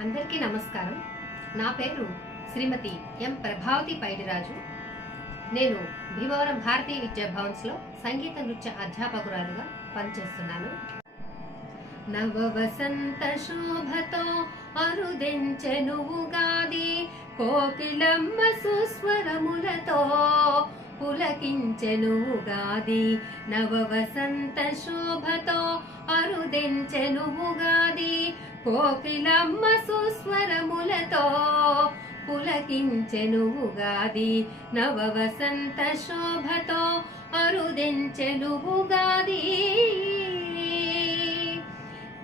అందరికీ నమస్కారం. నా పేరు శ్రీమతి ఎం ప్రభావతి పైడిరాజు. నేను భీమవరం భారతీయ విద్యా భవన్స్లో సంగీత నృత్య అధ్యాపకురాలుగా పనిచేస్తున్నాను. నవ వసంత శోభతో అరుదెంచెను ఉగాది, కోకిలమ్మ సుస్వరములతో పులకించెను ఉగాది. నవ వసంత శోభతో అరుదెంచెను ఉగాది, కోకిలమ్మ సుస్వరములతో పులకించెను ఉగాది. నవ వసంత శోభతో అరుదెంచెను ఉగాది.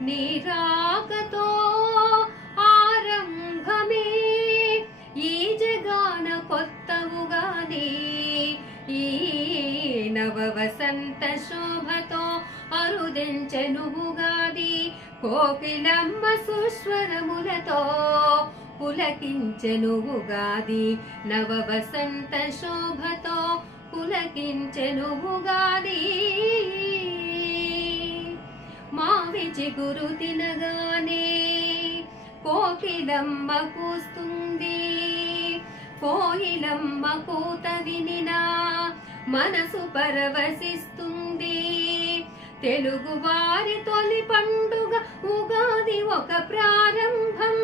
నీరాకతో ఆరంభమే ఈ జగాన కొత్త ఉగాది. ఈ నవ వసంత శోభతో అరుదెంచెను ఉగాది, కోకిలమ్మ సుస్వరములతో పులకించెను ఉగాది. నవ వసంత శోభతో పులకించెను ఉగాది. మావి చిగురు తినగానే కోకిలమ్మ కూస్తుంది, కోయిలమ్మ కూత వినినా మనసు పరవశిస్తుంది. తెలుగు వారి తొలి పండుగ ఉగాది ఒక ప్రారంభం.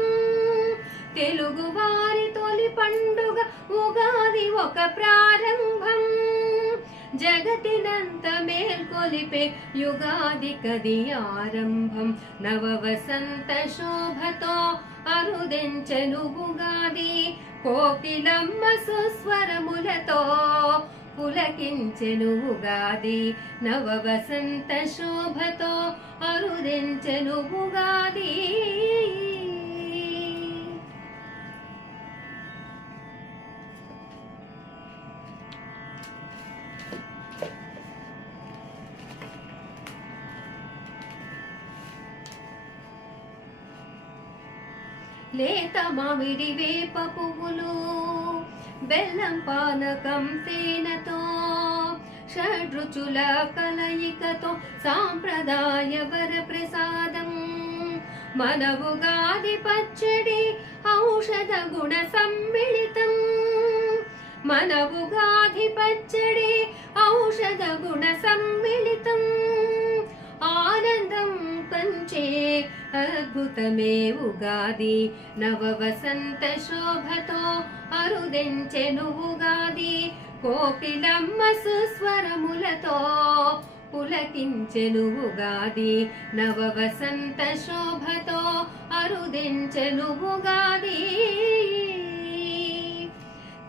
తెలుగు వారి తొలి పండుగ ఉగాది ఒక ప్రారంభం. జగతినంత మేల్కొలిపే యుగాది కది ఆరంభం. నవ వసంత శోభతో అరుదెంచెను ఉగాది, కోకిలమ్మ సుస్వరములతో పులకించెను ఉగాది. నవ వసంత శోభతో అరుదెంచెను ఉగాది. లేత మామిడి వేప పువ్వులు, బెల్లం పానకం తేనెతో, షడ్రుచుల కలయికతో సాంప్రదాయ వర ప్రసాదం. మన ఉగాది పచ్చడి ఔషధ గుణ సమ్మిళితం. మన ఉగాది పచ్చడి ఔషధ గుణ సమ్మిళితం. ఆనందం పంచే అద్భుతమే ఉగాది. నవ వసంత శోభతో అరుదెంచెను ఉగాది, కోకిలమ్మ సుస్వరములతో పులకించెను ఉగాది. నవ వసంత శోభతో అరుదెంచెను ఉగాది.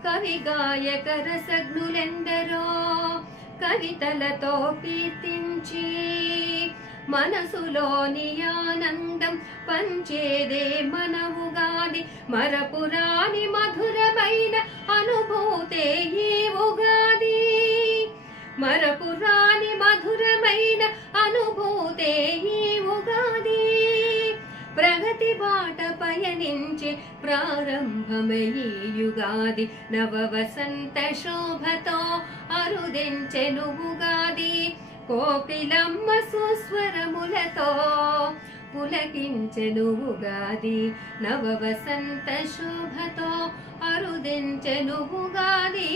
కవి గాయక రసజ్ఞులెందరో కవితలతో కీర్తించి, మనసులోని ఆనందం పంచేదే మన ఉగాది. మరపురాని మధురమైన అనుభూతే ఈ ఉగాది. మరపురాని మధురమైన అనుభూతే ఈ ఉగాది. ప్రగతి బాట పయనించే ప్రారంభమే ఈ యుగాది. నవ వసంత శోభతో అరుదెంచెను ఉగాది, కోకిలమ్మ సుస్వరములతో పులకించెను ఉగాది. నవ వసంత శోభతో అరుదెంచెను ఉగాది.